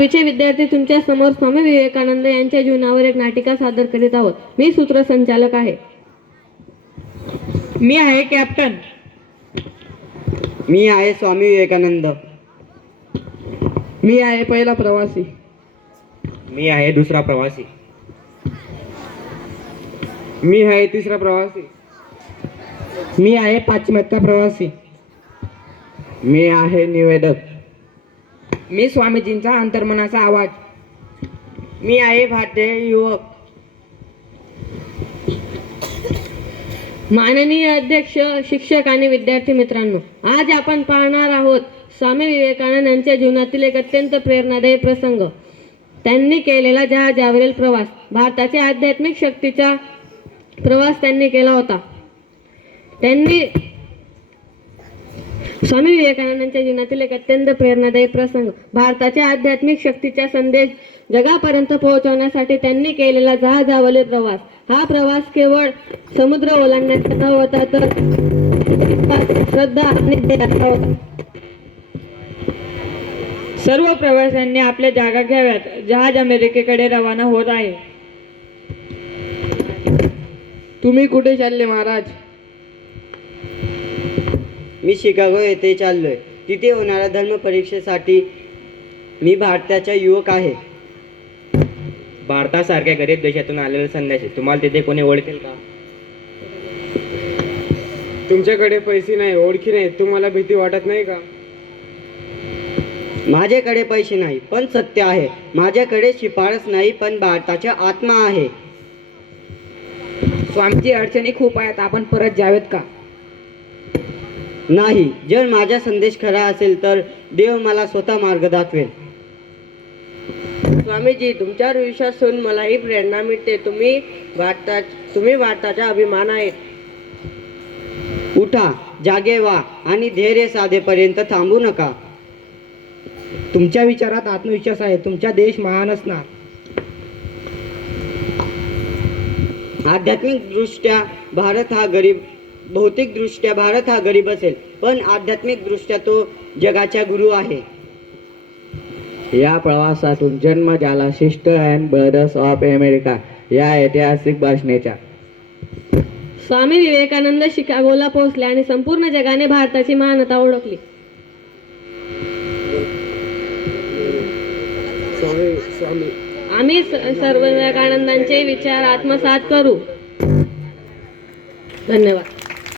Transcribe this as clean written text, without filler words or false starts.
विचे विद्यार्थी तुमच्या समोर स्वामी विवेकानंद यांच्या जीवनावर एक नाटिका सादर करीत आहोत. मी सूत्रसंचालक आहे. मी आहे कॅप्टन. मी आहे स्वामी विवेकानंद. मी आहे पहिला प्रवासी. मी आहे दुसरा प्रवासी. मी आहे तिसरा प्रवासी. मी आहे पाचव्या प्रवासी. मी आहे निवेदक. मी स्वामीजींचा अंतर्मनाचा आवाज. मी आहे भारतीय युवक. माननीय अध्यक्ष, शिक्षक आणि विद्यार्थी मित्रांनो, आज आपण पाहणार आहोत स्वामी विवेकानंद यांच्या जीवनातील एक अत्यंत प्रेरणादायी प्रसंग. त्यांनी केलेला जहाजावरील प्रवास. भारताच्या आध्यात्मिक शक्तीचा प्रवास त्यांनी केला होता. स्वामी विवेकानंदांच्या जीवनातील एक अत्यंत प्रेरणादायी प्रसंग. भारताच्या आध्यात्मिक शक्तीचा संदेश जगापर्यंत पोहोचवण्यासाठी त्यांनी केलेला जहाजावरील प्रवास. हा प्रवास केवळ समुद्र ओलांडण्याचा न होता तर श्रद्धा आणि ध्येयाचा होता. सर्व प्रवाशांनी आपल्या जागा घ्याव्यात. जहाज अमेरिकेकडे रवाना होत आहे. तुम्ही कुठे चालले महाराज? मी शिकागो येथे चाललोय. तिथे होणाऱ्या धर्म परीक्षेसाठी. मी भारताचा युवक आहे. भारतासारख्या गरीब देशातून आलेले संन्यासी, तुम्हाला तिथे कोणी ओळखेल का? तुमच्याकडे पैसे नाही, ओळखी नाही, तुम्हाला भीती वाटत नाही का? माझ्याकडे पैसे नाही पण सत्य आहे. माझ्याकडे शिफारस नाही पण भारताचा आत्मा आहे. स्वामीची अडचणी खूप आहेत. आपण परत जावेत का? नाही. जर माझा संदेश खरा असेल तर देव मला स्वतः मार्ग दाखवेल. स्वामीजी, तुमच्यावर विश्वास ठेवून मलाही प्रेरणा मिळते. तुम्ही भारताचा अभिमान आहे. उठा, जागे व्हा आणि धैर्य साधेपर्यंत थांबू नका. तुमच्या विचारात आत्मविश्वास आहे. तुमचा देश महान असणार. आध्यात्मिकदृष्ट्या भारत हा गरीब, भौतिकदृष्ट्या भारत हा गरीब असेल पण आध्यात्मिकदृष्ट्या तो जगाचा गुरु आहे. या प्रवासातून जन्म झाला sister and brothers of America या ऐतिहासिक भाषणेच्या. स्वामी विवेकानंद शिकागोला पोहोचले आणि संपूर्ण जगाने भारताची महानता ओळखली. आम्ही सर्व विवेकानंदांचे विचार आत्मसात करू. धन्यवाद.